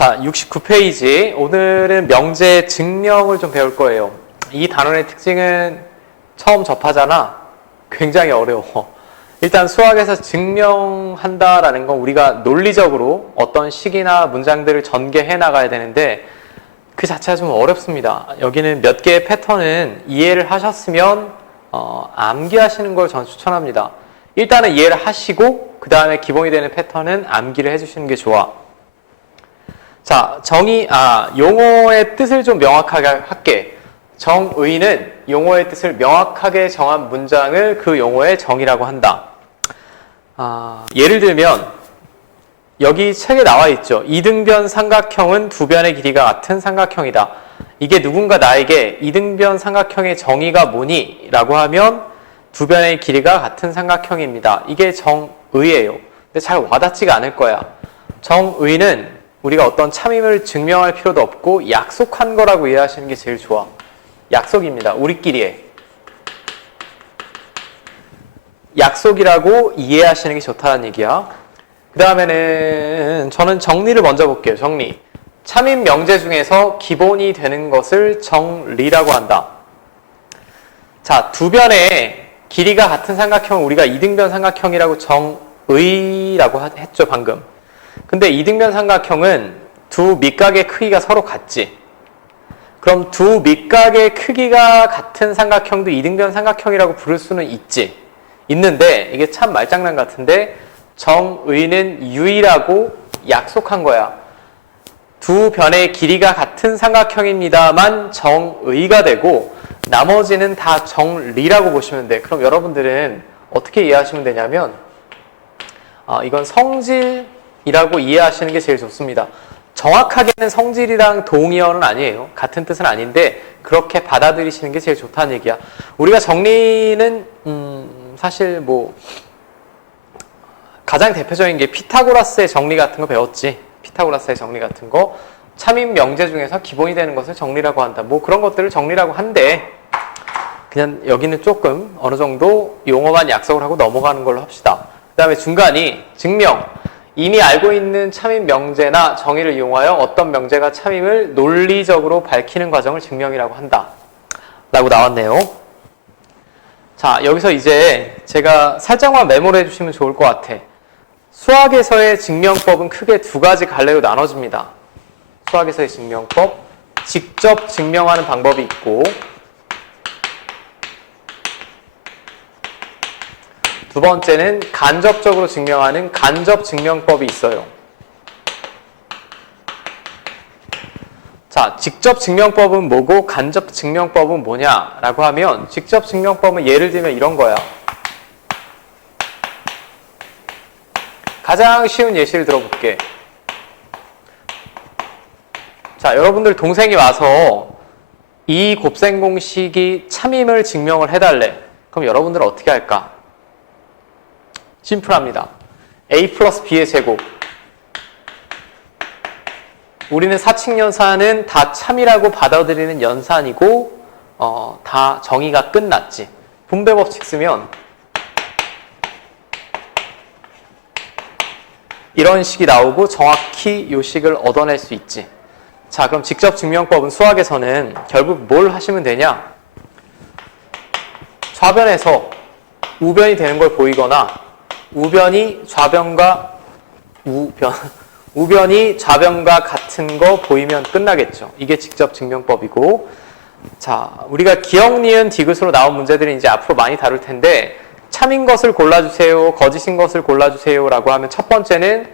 자, 69페이지. 오늘은 명제 증명을 좀 배울 거예요. 이 단원의 특징은 처음 접하잖아. 굉장히 어려워. 일단 수학에서 증명한다라는 건 우리가 논리적으로 어떤 식이나 문장들을 전개해 나가야 되는데 그 자체가 좀 어렵습니다. 여기는 몇 개의 패턴은 이해를 하셨으면 암기하시는 걸 저는 추천합니다. 일단은 이해를 하시고 그 다음에 기본이 되는 패턴은 암기를 해주시는 게 좋아. 자, 용어의 뜻을 좀 명확하게 할게. 정의는 용어의 뜻을 명확하게 정한 문장을 그 용어의 정의라고 한다. 예를 들면 여기 책에 나와 있죠. 이등변 삼각형은 두 변의 길이가 같은 삼각형이다. 이게 누군가 나에게 이등변 삼각형의 정의가 뭐니? 라고 하면 두 변의 길이가 같은 삼각형입니다. 이게 정의예요. 근데 잘 와닿지가 않을 거야. 정의는 우리가 어떤 참임을 증명할 필요도 없고 약속한 거라고 이해하시는 게 제일 좋아. 약속입니다. 우리끼리의. 약속이라고 이해하시는 게 좋다는 얘기야. 그 다음에는 저는 정리를 먼저 볼게요. 정리. 참임 명제 중에서 기본이 되는 것을 정리라고 한다. 자, 두 변의 길이가 같은 삼각형을 우리가 이등변 삼각형이라고 정의라고 했죠, 방금. 근데 이등변 삼각형은 두 밑각의 크기가 서로 같지. 그럼 두 밑각의 크기가 같은 삼각형도 이등변 삼각형이라고 부를 수는 있는데 이게 참 말장난 같은데 정의는 유의라고 약속한 거야. 두 변의 길이가 같은 삼각형입니다만 정의가 되고 나머지는 다 정리라고 보시면 돼. 그럼 여러분들은 어떻게 이해하시면 되냐면 이건 성질이라고 이해하시는 게 제일 좋습니다. 정확하게는 성질이랑 동의어는 아니에요. 같은 뜻은 아닌데 그렇게 받아들이시는 게 제일 좋다는 얘기야. 우리가 정리는 사실 가장 대표적인 게 피타고라스의 정리 같은 거 배웠지. 피타고라스의 정리 같은 거. 참임 명제 중에서 기본이 되는 것을 정리라고 한다. 그런 것들을 정리라고 한데 그냥 여기는 조금 어느 정도 용어만 약속을 하고 넘어가는 걸로 합시다. 그 다음에 중간이 증명. 이미 알고 있는 참임 명제나 정의를 이용하여 어떤 명제가 참임을 논리적으로 밝히는 과정을 증명이라고 한다. 라고 나왔네요. 자, 여기서 이제 제가 살짝만 메모를 해주시면 좋을 것 같아. 수학에서의 증명법은 크게 두 가지 갈래로 나눠집니다. 수학에서의 증명법, 직접 증명하는 방법이 있고 두 번째는 간접적으로 증명하는 간접 증명법이 있어요. 자, 직접 증명법은 뭐고 간접 증명법은 뭐냐라고 하면 직접 증명법은 예를 들면 이런 거야. 가장 쉬운 예시를 들어볼게. 자, 여러분들 동생이 와서 이 곱셈 공식이 참임을 증명을 해달래. 그럼 여러분들은 어떻게 할까? 심플합니다. a 플러스 b의 제곱. 우리는 사칙연산은 다 참이라고 받아들이는 연산이고 다 정의가 끝났지. 분배법칙 쓰면 이런 식이 나오고 정확히 이 식을 얻어낼 수 있지. 자, 그럼 직접 증명법은 수학에서는 결국 뭘 하시면 되냐? 좌변에서 우변이 되는 걸 보이거나 우변이 좌변과 같은 거 보이면 끝나겠죠. 이게 직접 증명법이고. 자, 우리가 기역, 니은, 디귿으로 나온 문제들은 이제 앞으로 많이 다룰 텐데 참인 것을 골라주세요, 거짓인 것을 골라주세요 라고 하면 첫 번째는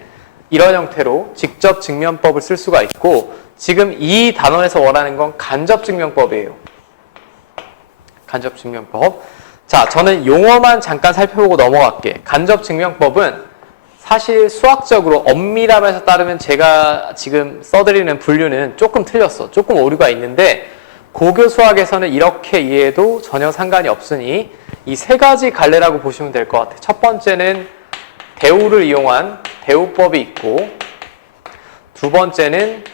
이런 형태로 직접 증명법을 쓸 수가 있고 지금 이 단원에서 원하는 건 간접 증명법이에요. 간접 증명법. 자, 저는 용어만 잠깐 살펴보고 넘어갈게. 간접 증명법은 사실 수학적으로 엄밀함에서 따르면 제가 지금 써드리는 분류는 조금 틀렸어. 조금 오류가 있는데 고교 수학에서는 이렇게 이해해도 전혀 상관이 없으니 이 세 가지 갈래라고 보시면 될 것 같아요. 첫 번째는 대우를 이용한 대우법이 있고 두 번째는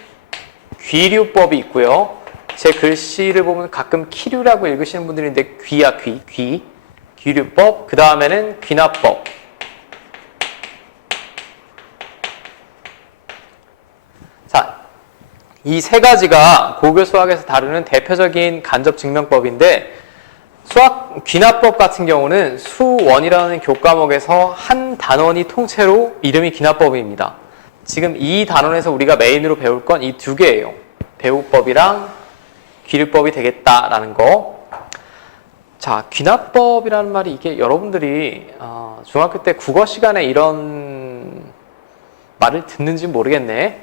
귀류법이 있고요. 제 글씨를 보면 가끔 키류라고 읽으시는 분들이 있는데 귀야, 귀류법. 그 다음에는 귀납법. 자, 이 세 가지가 고교 수학에서 다루는 대표적인 간접 증명법인데 귀납법 같은 경우는 수1이라는 교과목에서 한 단원이 통째로 이름이 귀납법입니다. 지금 이 단원에서 우리가 메인으로 배울 건 이 두 개예요. 대우법이랑 귀류법이 되겠다라는 거. 자, 귀납법이라는 말이 이게 여러분들이 중학교 때 국어 시간에 이런 말을 듣는지 모르겠네.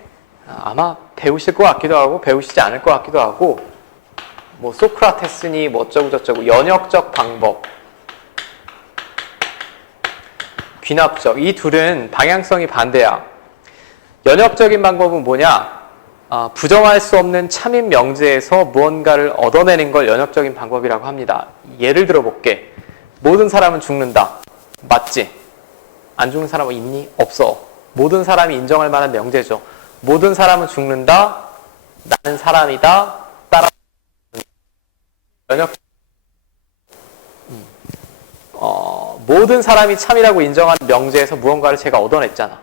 아마 배우실 것 같기도 하고 배우시지 않을 것 같기도 하고 뭐 소크라테스니 뭐 어쩌고 저쩌고 연역적 방법, 귀납적 이 둘은 방향성이 반대야. 연역적인 방법은 뭐냐? 부정할 수 없는 참인 명제에서 무언가를 얻어내는 걸 연역적인 방법이라고 합니다. 예를 들어 볼게. 모든 사람은 죽는다. 맞지? 안 죽는 사람은 있니? 없어. 모든 사람이 인정할 만한 명제죠. 모든 사람은 죽는다. 나는 사람이다. 따라 연역 모든 사람이 참이라고 인정한 명제에서 무언가를 제가 얻어냈잖아.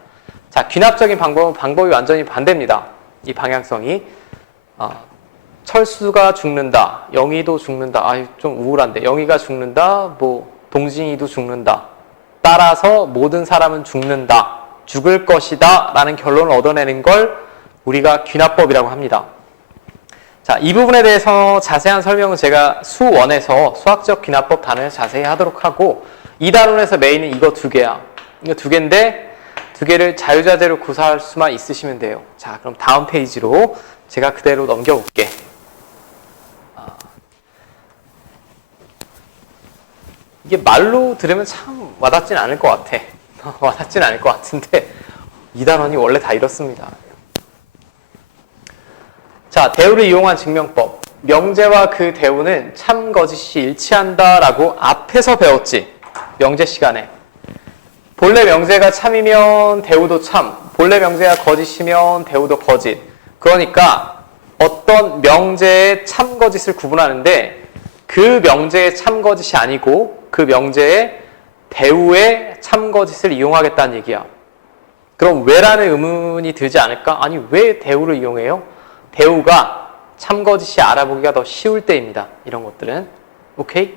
자, 귀납적인 방법은 방법이 완전히 반대입니다. 이 방향성이 철수가 죽는다. 영희도 죽는다. 좀 우울한데. 영희가 죽는다. 뭐 동진이도 죽는다. 따라서 모든 사람은 죽는다. 죽을 것이다. 라는 결론을 얻어내는 걸 우리가 귀납법이라고 합니다. 자, 이 부분에 대해서 자세한 설명은 제가 수1에서 수학적 귀납법 단원에서 자세히 하도록 하고 이 단원에서 메인은 이거 두 개야. 이거 두 개인데 두 개를 자유자재로 구사할 수만 있으시면 돼요. 자, 그럼 다음 페이지로 제가 그대로 넘겨볼게. 이게 말로 들으면 참 와닿진 않을 것 같아. 와닿진 않을 것 같은데 이 단원이 원래 다 이렇습니다. 자, 대우를 이용한 증명법. 명제와 그 대우는 참 거짓이 일치한다라고 앞에서 배웠지. 명제 시간에. 본래 명제가 참이면 대우도 참, 본래 명제가 거짓이면 대우도 거짓. 그러니까 어떤 명제의 참 거짓을 구분하는데 그 명제의 참 거짓이 아니고 그 명제의 대우의 참 거짓을 이용하겠다는 얘기야. 그럼 왜라는 의문이 들지 않을까? 아니, 왜 대우를 이용해요? 대우가 참 거짓이 알아보기가 더 쉬울 때입니다. 이런 것들은. 오케이?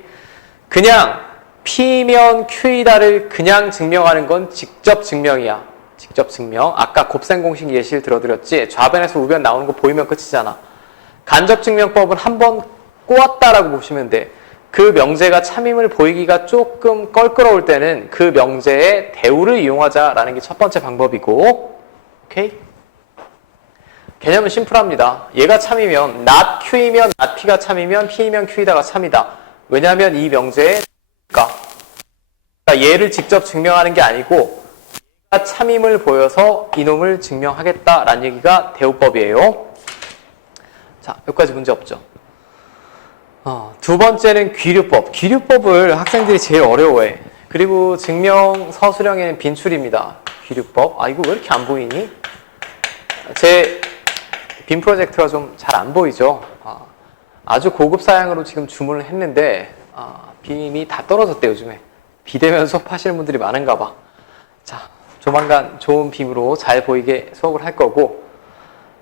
그냥 P면 Q이다를 그냥 증명하는 건 직접 증명이야. 직접 증명. 아까 곱셈 공식 예시를 들어드렸지. 좌변에서 우변 나오는 거 보이면 끝이잖아. 간접 증명법은 한번 꼬았다라고 보시면 돼. 그 명제가 참임을 보이기가 조금 껄끄러울 때는 그 명제의 대우를 이용하자라는 게 첫 번째 방법이고. 오케이? 개념은 심플합니다. 얘가 참이면 not Q이면 not P가 참이면 P이면 Q이다가 참이다. 왜냐하면 이 명제의 그러니까 얘를 직접 증명하는 게 아니고 얘가 참임을 보여서 이놈을 증명하겠다라는 얘기가 대우법이에요. 자, 여기까지 문제 없죠. 두 번째는 귀류법. 귀류법을 학생들이 제일 어려워해. 그리고 증명 서술형에는 빈출입니다. 귀류법. 이거 왜 이렇게 안 보이니? 제 빔 프로젝트가 좀 잘 안 보이죠? 아주 고급 사양으로 지금 주문을 했는데 빔이 다 떨어졌대 요즘에. 비대면 수업하시는 분들이 많은가 봐. 자, 조만간 좋은 빔으로 잘 보이게 수업을 할 거고.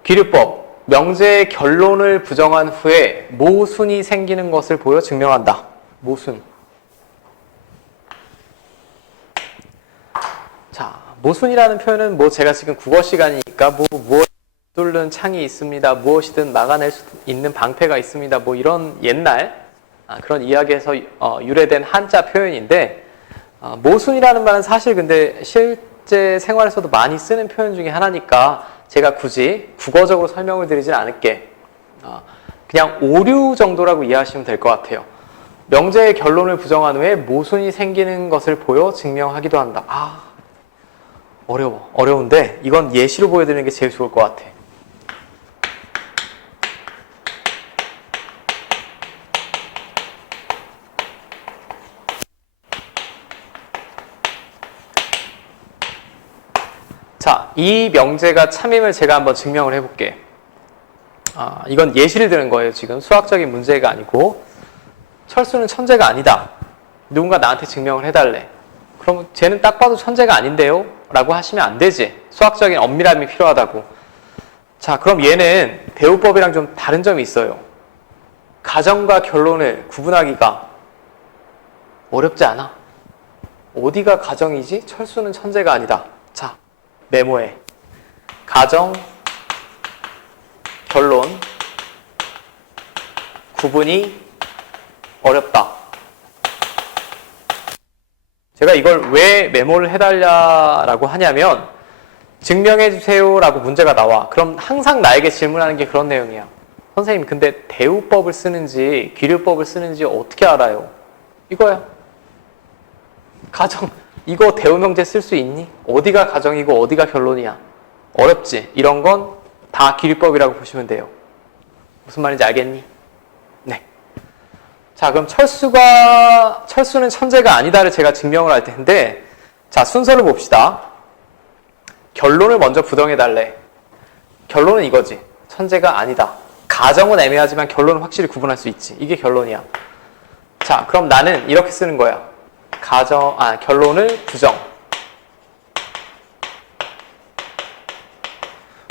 귀류법. 명제의 결론을 부정한 후에 모순이 생기는 것을 보여 증명한다. 모순. 자, 모순이라는 표현은 뭐 제가 지금 국어 시간이니까 무엇 뚫는 창이 있습니다. 무엇이든 막아낼 수 있는 방패가 있습니다. 뭐 이런 옛날 그런 이야기에서 유래된 한자 표현인데 모순이라는 말은 사실 근데 실제 생활에서도 많이 쓰는 표현 중에 하나니까 제가 굳이 국어적으로 설명을 드리진 않을게. 그냥 오류 정도라고 이해하시면 될 것 같아요. 명제의 결론을 부정한 후에 모순이 생기는 것을 보여 증명하기도 한다. 어려운데 이건 예시로 보여드리는 게 제일 좋을 것 같아. 자, 이 명제가 참임을 제가 한번 증명을 해볼게. 이건 예시를 드는 거예요. 지금 수학적인 문제가 아니고. 철수는 천재가 아니다. 누군가 나한테 증명을 해달래. 그럼 쟤는 딱 봐도 천재가 아닌데요? 라고 하시면 안 되지. 수학적인 엄밀함이 필요하다고. 자, 그럼 얘는 대우법이랑 좀 다른 점이 있어요. 가정과 결론을 구분하기가 어렵지 않아. 어디가 가정이지? 철수는 천재가 아니다. 자, 메모해. 가정, 결론, 구분이 어렵다. 제가 이걸 왜 메모를 해달라고 하냐면, 증명해주세요 라고 문제가 나와. 그럼 항상 나에게 질문하는 게 그런 내용이야. 선생님, 근데 대우법을 쓰는지 기류법을 쓰는지 어떻게 알아요? 이거야. 가정, 이거 대우명제 쓸 수 있니? 어디가 가정이고 어디가 결론이야? 어렵지? 이런 건 다 기류법이라고 보시면 돼요. 무슨 말인지 알겠니? 네. 자, 그럼 철수는 천재가 아니다를 제가 증명을 할 텐데, 자, 순서를 봅시다. 결론을 먼저 부정해달래. 결론은 이거지. 천재가 아니다. 가정은 애매하지만 결론은 확실히 구분할 수 있지. 이게 결론이야. 자, 그럼 나는 이렇게 쓰는 거야. 결론을 부정.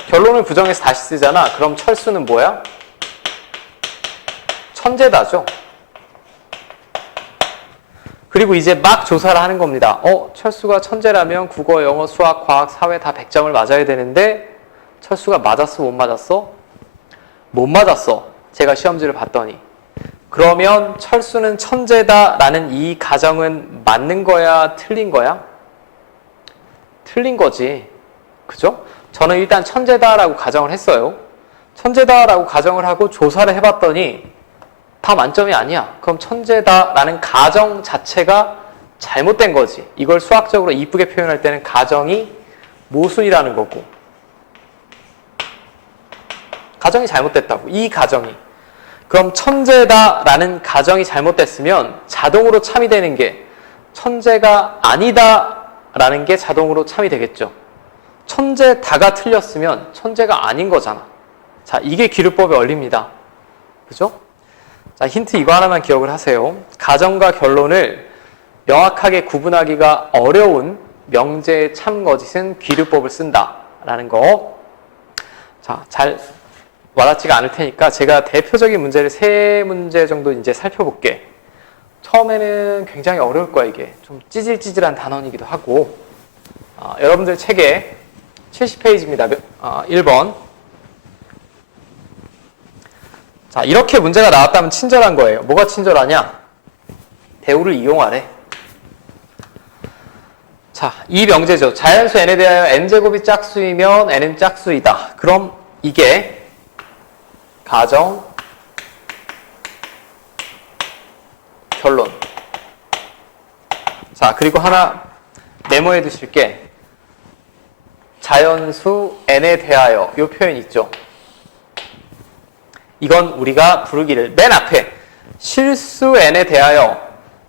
결론을 부정해서 다시 쓰잖아. 그럼 철수는 뭐야? 천재다죠. 그리고 이제 막 조사를 하는 겁니다. 철수가 천재라면 국어, 영어, 수학, 과학, 사회 다 100점을 맞아야 되는데 철수가 맞았어? 못 맞았어? 못 맞았어. 제가 시험지를 봤더니. 그러면 철수는 천재다라는 이 가정은 맞는 거야? 틀린 거야? 틀린 거지. 그죠? 저는 일단 천재다라고 가정을 했어요. 천재다라고 가정을 하고 조사를 해봤더니 다 만점이 아니야. 그럼 천재다라는 가정 자체가 잘못된 거지. 이걸 수학적으로 이쁘게 표현할 때는 가정이 모순이라는 거고. 가정이 잘못됐다고. 이 가정이. 그럼 천재다라는 가정이 잘못됐으면 자동으로 참이 되는 게 천재가 아니다라는 게 자동으로 참이 되겠죠. 천재다가 틀렸으면 천재가 아닌 거잖아. 자, 이게 기류법의 원리입니다. 그죠? 자, 힌트 이거 하나만 기억을 하세요. 가정과 결론을 명확하게 구분하기가 어려운 명제의 참거짓은 기류법을 쓴다라는 거. 자, 잘 와닿지가 않을 테니까 제가 대표적인 문제를 3문제 정도 이제 살펴볼게. 처음에는 굉장히 어려울 거야, 이게. 좀 찌질찌질한 단원이기도 하고. 여러분들 책에 70페이지입니다. 1번. 자, 이렇게 문제가 나왔다면 친절한 거예요. 뭐가 친절하냐? 대우를 이용하래. 자, 이 명제죠. 자연수 n에 대하여 n제곱이 짝수이면 n은 짝수이다. 그럼 이게 가정, 결론. 자, 그리고 하나 메모해 두실 게 자연수 n에 대하여 이 표현 있죠. 이건 우리가 부르기를 맨 앞에 실수 n에 대하여,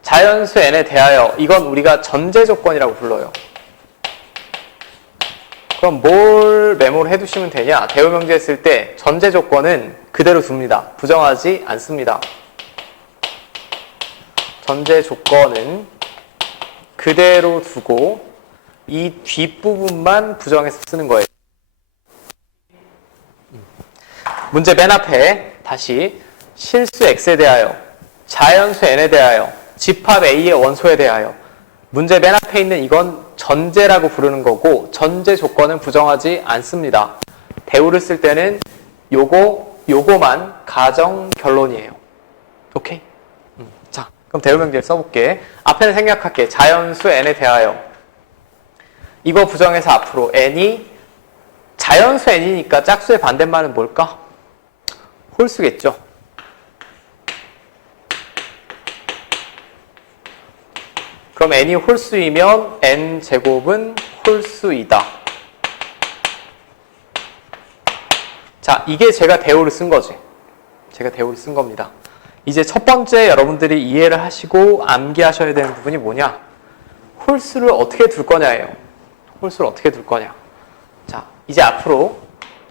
자연수 n에 대하여, 이건 우리가 전제 조건이라고 불러요. 그럼 뭘 메모를 해두시면 되냐? 대우명제 쓸 때 전제 조건은 그대로 둡니다. 부정하지 않습니다. 전제 조건은 그대로 두고 이 뒷부분만 부정해서 쓰는 거예요. 문제 맨 앞에 다시 실수 x에 대하여, 자연수 n에 대하여, 집합 a의 원소에 대하여. 문제 맨 앞에 있는 이건 전제라고 부르는 거고 전제 조건은 부정하지 않습니다. 대우를 쓸 때는 요거만 가정 결론이에요. 오케이? 자, 그럼 대우 명제를 써볼게. 앞에는 생략할게. 자연수 n에 대하여. 이거 부정해서 앞으로 n이 자연수 n이니까 짝수의 반대말은 뭘까? 홀수겠죠. 그럼 n이 홀수이면 n제곱은 홀수이다. 자, 이게 제가 대우를 쓴 거지. 제가 대우를 쓴 겁니다. 이제 첫 번째 여러분들이 이해를 하시고 암기하셔야 되는 부분이 뭐냐? 홀수를 어떻게 둘 거냐예요. 홀수를 어떻게 둘 거냐. 자, 이제 앞으로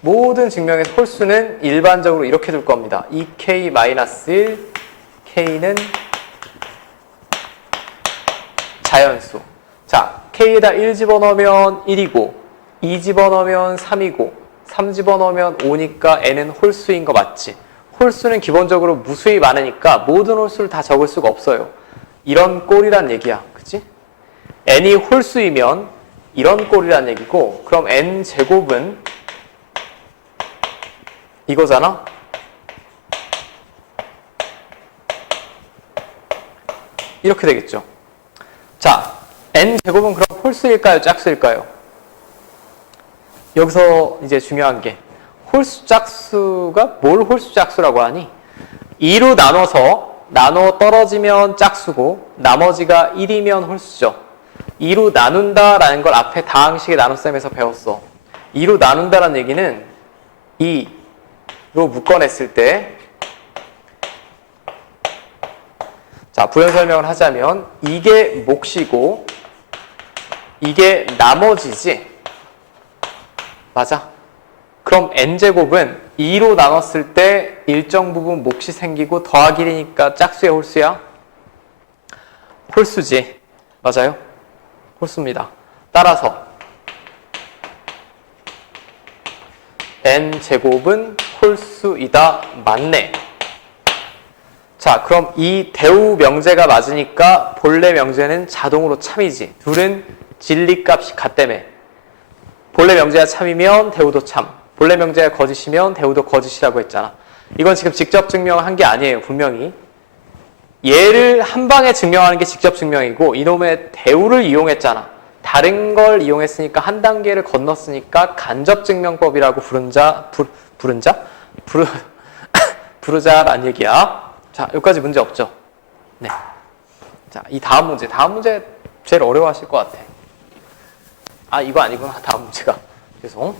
모든 증명에서 홀수는 일반적으로 이렇게 둘 겁니다. 2k-1, k는 자연수. 자, k에다 1 집어넣으면 1이고 2 집어넣으면 3이고 3 집어넣으면 5니까 n은 홀수인 거 맞지? 홀수는 기본적으로 무수히 많으니까 모든 홀수를 다 적을 수가 없어요. 이런 꼴이란 얘기야. 그치? n이 홀수이면 이런 꼴이란 얘기고, 그럼 n제곱은 이거잖아? 이렇게 되겠죠. 자, n제곱은 그럼 홀수일까요? 짝수일까요? 여기서 이제 중요한 게, 홀수 짝수가 뭘 홀수 짝수라고 하니? 2로 나눠 떨어지면 짝수고 나머지가 1이면 홀수죠. 2로 나눈다라는 걸 앞에 다항식의 나눗셈에서 배웠어. 2로 나눈다라는 얘기는 2로 묶어냈을 때, 자, 부연 설명을 하자면 이게 몫이고 이게 나머지지. 맞아? 그럼 n제곱은 2로 나눴을 때 일정 부분 몫이 생기고 더하기 1이니까 짝수의 홀수야? 홀수지. 맞아요? 홀수입니다. 따라서 n제곱은 홀수이다. 맞네. 자, 그럼 이 대우 명제가 맞으니까 본래 명제는 자동으로 참이지. 둘은 진리값이 같다며. 본래 명제가 참이면 대우도 참. 본래 명제가 거짓이면 대우도 거짓이라고 했잖아. 이건 지금 직접 증명한 게 아니에요. 분명히. 얘를 한 방에 증명하는 게 직접 증명이고 이놈의 대우를 이용했잖아. 다른 걸 이용했으니까 한 단계를 건넜으니까 간접 증명법이라고 부르자란 얘기야. 자, 여기까지 문제 없죠? 네. 자, 이 다음 문제 제일 어려워하실 것 같아. 아, 이거 아니구나. 다음 문제가. 죄송.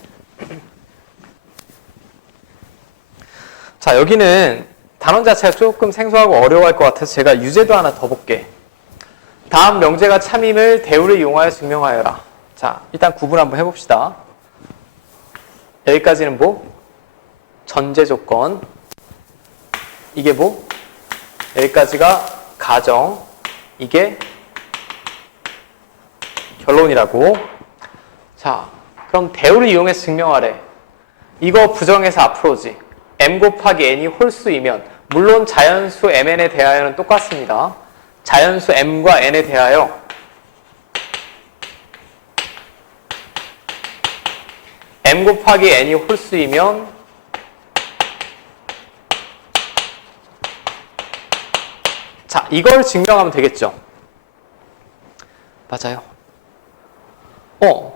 자, 여기는 단원 자체가 조금 생소하고 어려워할 것 같아서 제가 유제도 하나 더 볼게. 다음 명제가 참임을 대우를 이용하여 증명하여라. 자, 일단 구분 한번 해봅시다. 여기까지는 뭐? 전제 조건. 이게 뭐? 여기까지가 가정. 이게 결론이라고. 자, 그럼 대우를 이용해서 증명하래. 이거 부정해서 앞으로지. m 곱하기 n이 홀수이면, 물론 자연수 mn에 대하여는 똑같습니다. 자연수 m과 n에 대하여 m 곱하기 n이 홀수이면 자, 이걸 증명하면 되겠죠. 맞아요.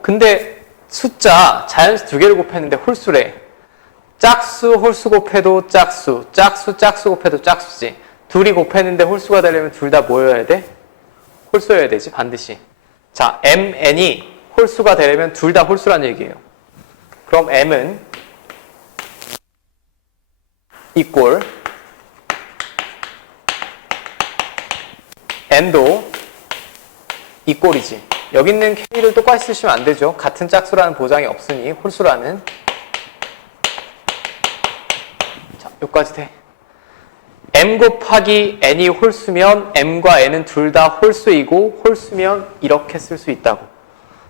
근데 숫자 자연수 두 개를 곱했는데 홀수래. 짝수 홀수 곱해도 짝수, 짝수 곱해도 짝수지. 둘이 곱했는데 홀수가 되려면 둘 다 뭐여야 돼? 홀수여야 되지, 반드시. 자, m, n이 홀수가 되려면 둘 다 홀수란 얘기예요. 그럼 m은 equal n도 equal이지. 여기 있는 k를 똑같이 쓰시면 안 되죠. 같은 짝수라는 보장이 없으니 홀수라는. 자, 여기까지 돼. m 곱하기 n이 홀수면 m과 n은 둘 다 홀수이고 홀수면 이렇게 쓸 수 있다고.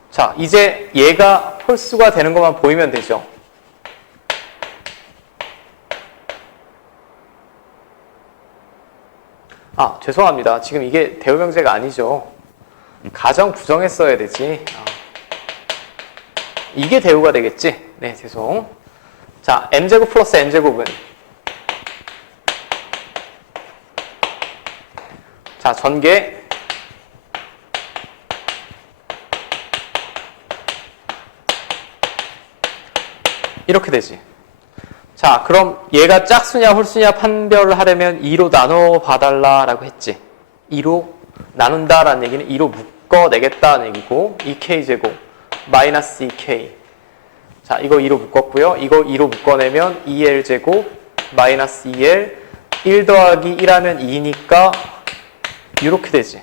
자, 이제 얘가 홀수가 되는 것만 보이면 되죠. 아, 죄송합니다. 지금 이게 대우명제가 아니죠. 가정 부정했어야 되지. 이게 대우가 되겠지? 네, 죄송. 자, m제곱 플러스 n제곱은 자, 전개 이렇게 되지. 자, 그럼 얘가 짝수냐 홀수냐 판별을 하려면 2로 나눠 봐달라라고 했지. 2로 나눈다라는 얘기는 2로 묶어내겠다는 얘기고 2k제곱 마이너스 2k. 자, 이거 2로 묶었고요. 이거 2로 묶어내면 2l제곱 마이너스 2l 1 더하기 1하면 2니까 이렇게 되지.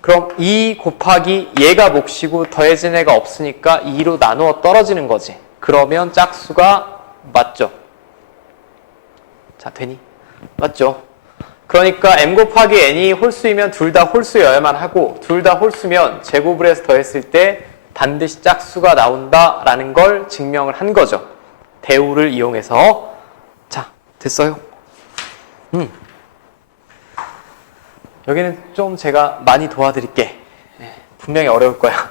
그럼 2 곱하기 얘가 몫이고 더해진 애가 없으니까 2로 나누어 떨어지는 거지. 그러면 짝수가 맞죠? 자, 되니? 맞죠? 그러니까 m 곱하기 n이 홀수이면 둘 다 홀수여야만 하고 둘 다 홀수면 제곱을 해서 더했을 때 반드시 짝수가 나온다라는 걸 증명을 한 거죠. 대우를 이용해서. 자, 됐어요. 여기는 좀 제가 많이 도와드릴게. 분명히 어려울 거야.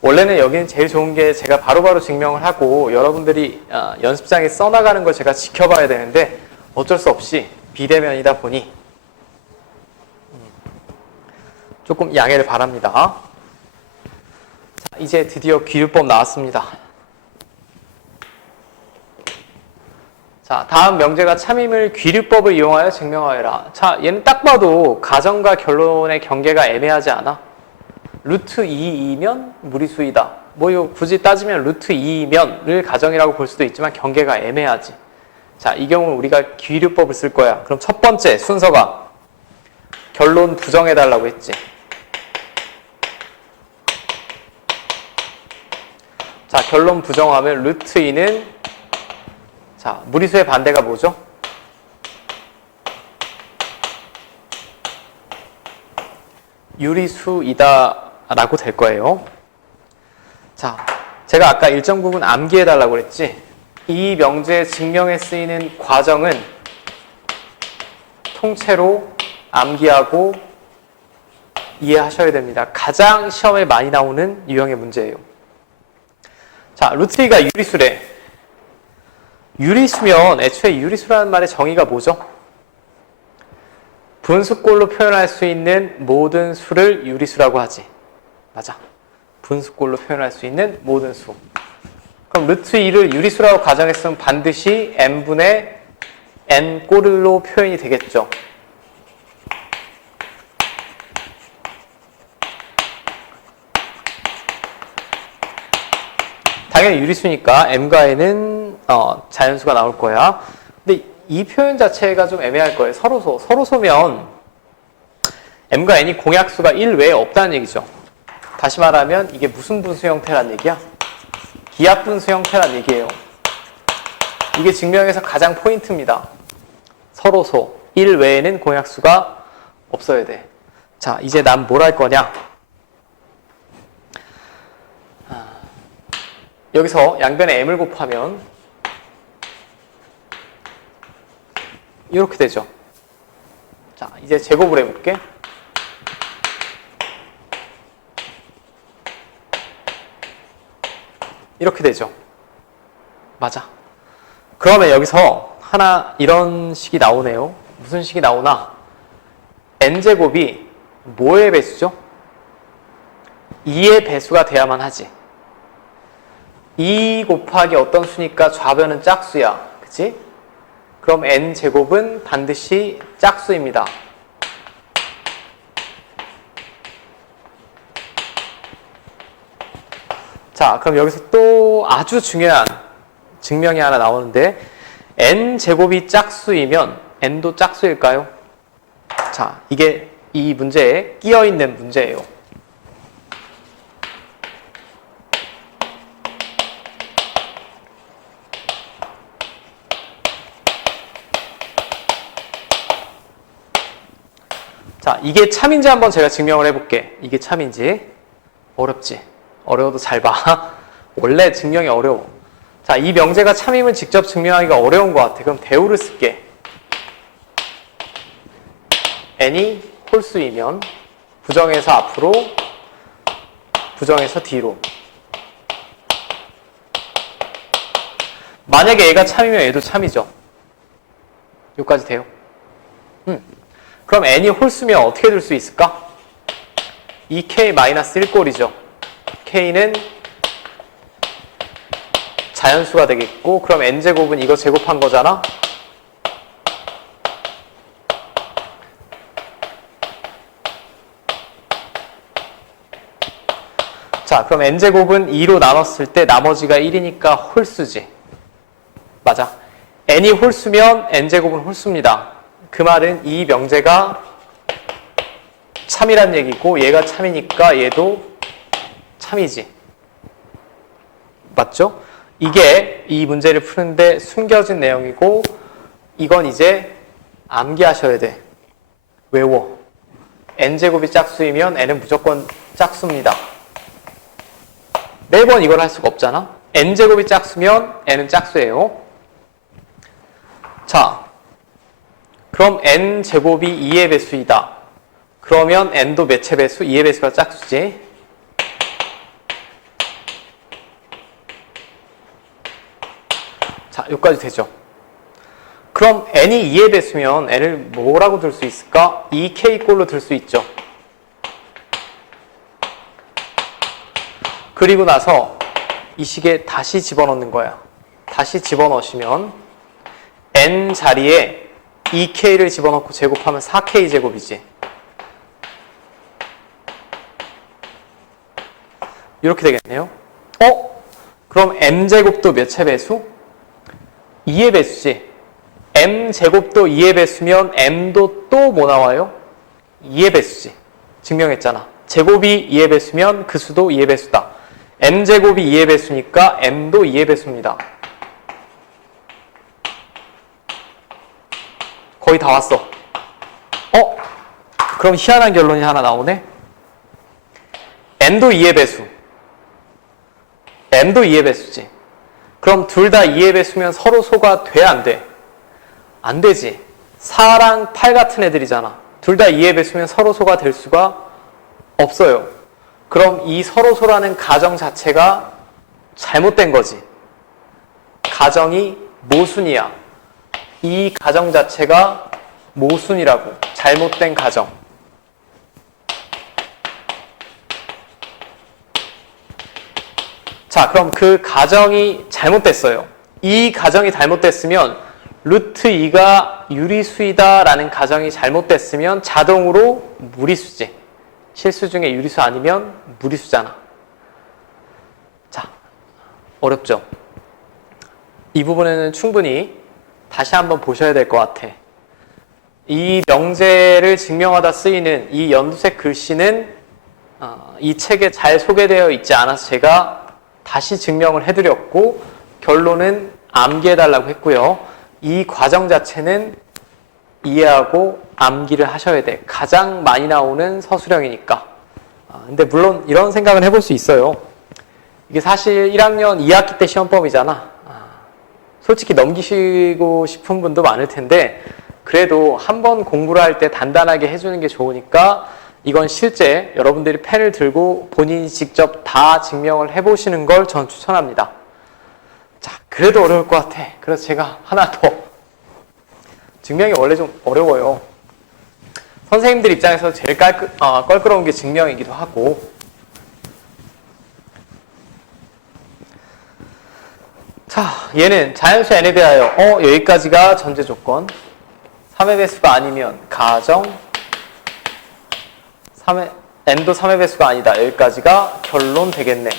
원래는 여기는 제일 좋은 게 제가 바로바로 증명을 하고 여러분들이 연습장에 써나가는 걸 제가 지켜봐야 되는데 어쩔 수 없이 비대면이다 보니 조금 양해를 바랍니다. 자, 이제 드디어 귀류법 나왔습니다. 자, 다음 명제가 참임을 귀류법을 이용하여 증명하여라. 자, 얘는 딱 봐도 가정과 결론의 경계가 애매하지 않아? 루트 2이면 무리수이다. 뭐 이거 굳이 따지면 루트 2이면을 가정이라고 볼 수도 있지만 경계가 애매하지. 자, 이 경우는 우리가 귀류법을 쓸 거야. 그럼 첫 번째 순서가 결론 부정해달라고 했지. 자, 결론 부정하면 루트 2는 자, 무리수의 반대가 뭐죠? 유리수이다 라고 될 거예요. 자, 제가 아까 일정 부분 암기해달라고 그랬지? 이 명제 증명에 쓰이는 과정은 통째로 암기하고 이해하셔야 됩니다. 가장 시험에 많이 나오는 유형의 문제예요. 자, 루트 2가 유리수래. 유리수면 애초에 유리수라는 말의 정의가 뭐죠? 분수꼴로 표현할 수 있는 모든 수를 유리수라고 하지. 맞아. 분수꼴로 표현할 수 있는 모든 수. 그럼 루트 2를 유리수라고 가정했으면 반드시 n분의 n꼴로 표현이 되겠죠. 당연히 유리수니까 m과 n은 자연수가 나올 거야. 근데 이 표현 자체가 좀 애매할 거예요. 서로소면 m과 n이 공약수가 1 외에 없다는 얘기죠. 다시 말하면 이게 무슨 분수 형태란 얘기야? 기하 분수 형태란 얘기예요. 이게 증명에서 가장 포인트입니다. 서로소 1 외에는 공약수가 없어야 돼. 자, 이제 난 뭘 할 거냐? 여기서 양변에 m을 곱하면 이렇게 되죠. 자, 이제 제곱을 해볼게. 이렇게 되죠. 맞아. 그러면 여기서 하나 이런 식이 나오네요. 무슨 식이 나오나? n제곱이 뭐의 배수죠? 2의 배수가 돼야만 하지. 2 곱하기 어떤 수니까 좌변은 짝수야. 그치? 그럼 n제곱은 반드시 짝수입니다. 자, 그럼 여기서 또 아주 중요한 증명이 하나 나오는데 n제곱이 짝수이면 n도 짝수일까요? 자, 이게 이 문제에 끼어있는 문제예요. 자, 이게 참인지 한번 제가 증명을 해볼게. 이게 참인지. 어렵지? 어려워도 잘 봐. 원래 증명이 어려워. 자, 이 명제가 참임을 직접 증명하기가 어려운 것 같아. 그럼 대우를 쓸게. n이 홀수이면 부정에서 앞으로, 부정에서 뒤로. 만약에 얘가 참이면 얘도 참이죠. 여기까지 돼요? 그럼 n이 홀수면 어떻게 될 수 있을까? 2k-1꼴이죠. k는 자연수가 되겠고, 그럼 n제곱은 이거 제곱한 거잖아? 자, 그럼 n제곱은 2로 나눴을 때 나머지가 1이니까 홀수지. 맞아. n이 홀수면 n제곱은 홀수입니다. 그 말은 이 명제가 참이란 얘기고 얘가 참이니까 얘도 참이지. 맞죠? 이게 이 문제를 푸는데 숨겨진 내용이고 이건 이제 암기하셔야 돼. 외워. n제곱이 짝수이면 n은 무조건 짝수입니다. 매번 이걸 할 수가 없잖아. n제곱이 짝수면 n은 짝수예요. 자, 그럼 n제곱이 2의 배수이다. 그러면 n도 몇의 배수? 2의 배수가 짝수지. 자, 여기까지 되죠. 그럼 n이 2의 배수면 n을 뭐라고 들 수 있을까? 2k꼴로 들 수 있죠. 그리고 나서 이 식에 다시 집어넣는 거야. 다시 집어넣으시면 n 자리에 2k를 집어넣고 제곱하면 4k 제곱이지. 이렇게 되겠네요. 그럼 m제곱도 몇의 배수? 2의 배수지. m제곱도 2의 배수면 m도 또 뭐 나와요? 2의 배수지. 증명했잖아. 제곱이 2의 배수면 그 수도 2의 배수다. m제곱이 2의 배수니까 m도 2의 배수입니다. 거의 다 왔어. 그럼 희한한 결론이 하나 나오네. n도 2의 배수. m도 2의 배수지. 그럼 둘 다 2의 배수면 서로 소가 돼, 안 돼? 안 되지. 4랑 8 같은 애들이잖아. 둘 다 2의 배수면 서로 소가 될 수가 없어요. 그럼 이 서로 소라는 가정 자체가 잘못된 거지. 가정이 모순이야. 이 가정 자체가 모순이라고. 잘못된 가정. 자, 그럼 그 가정이 잘못됐어요. 이 가정이 잘못됐으면 루트 2가 유리수이다 라는 가정이 잘못됐으면 자동으로 무리수지. 실수 중에 유리수 아니면 무리수잖아. 자, 어렵죠? 이 부분에는 충분히 다시 한번 보셔야 될 것 같아. 이 명제를 증명하다 쓰이는 이 연두색 글씨는 이 책에 잘 소개되어 있지 않아서 제가 다시 증명을 해드렸고 결론은 암기해달라고 했고요. 이 과정 자체는 이해하고 암기를 하셔야 돼. 가장 많이 나오는 서술형이니까. 근데 물론 이런 생각은 해볼 수 있어요. 이게 사실 1학년 2학기 때 시험범위잖아. 솔직히 넘기시고 싶은 분도 많을 텐데 그래도 한번 공부를 할 때 단단하게 해주는 게 좋으니까 이건 실제 여러분들이 펜을 들고 본인이 직접 다 증명을 해보시는 걸 전 추천합니다. 자, 그래도 어려울 것 같아. 그래서 제가 하나 더. 증명이 원래 좀 어려워요. 선생님들 입장에서 제일 껄끄러운 게 증명이기도 하고. 자, 얘는 자연수 n에 대하여 여기까지가 전제 조건. 3의 배수가 아니면 가정 n도 3의 배수가 아니다. 여기까지가 결론 되겠네.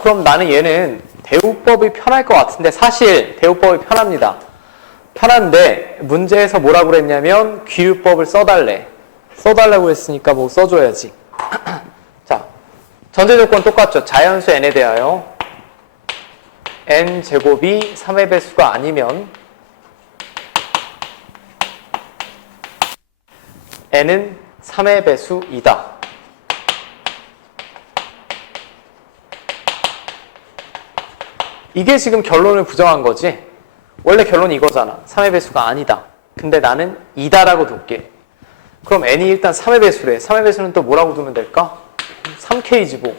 그럼 나는 얘는 대우법이 편할 것 같은데 사실 대우법이 편합니다. 편한데 문제에서 뭐라고 그랬냐면 귀유법을 써달래. 써달라고 했으니까 뭐 써줘야지. 자, 전제 조건 똑같죠. 자연수 n에 대하여 n제곱이 3의 배수가 아니면 n은 3의 배수이다. 이게 지금 결론을 부정한 거지. 원래 결론이 이거잖아. 3의 배수가 아니다. 근데 나는 이다라고 둘게. 그럼 n이 일단 3의 배수래. 3의 배수는 또 뭐라고 두면 될까? 3k지 뭐.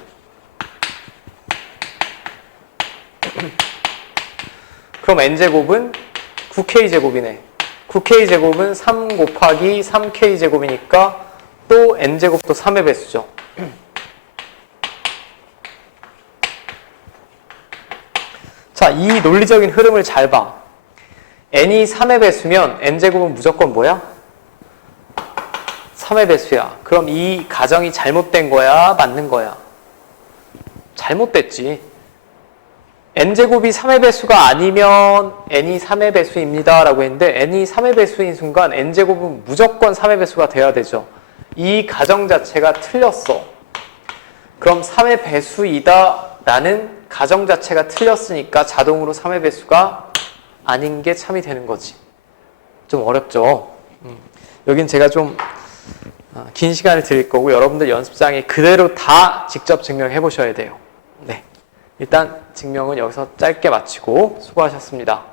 그럼 n제곱은 9k제곱이네. 9k제곱은 3 곱하기 3k제곱이니까 또 n제곱도 3의 배수죠. 자, 이 논리적인 흐름을 잘 봐. n이 3의 배수면 n제곱은 무조건 뭐야? 3의 배수야. 그럼 이 가정이 잘못된 거야? 맞는 거야? 잘못됐지. n제곱이 3의 배수가 아니면 n이 3의 배수입니다 라고 했는데 n이 3의 배수인 순간 n제곱은 무조건 3의 배수가 돼야 되죠. 이 가정 자체가 틀렸어. 그럼 3의 배수이다 라는 가정 자체가 틀렸으니까 자동으로 3의 배수가 아닌 게 참이 되는 거지. 좀 어렵죠. 여긴 제가 좀 긴 시간을 드릴 거고 여러분들 연습장에 그대로 다 직접 증명해 보셔야 돼요. 네. 일단 증명은 여기서 짧게 마치고 수고하셨습니다.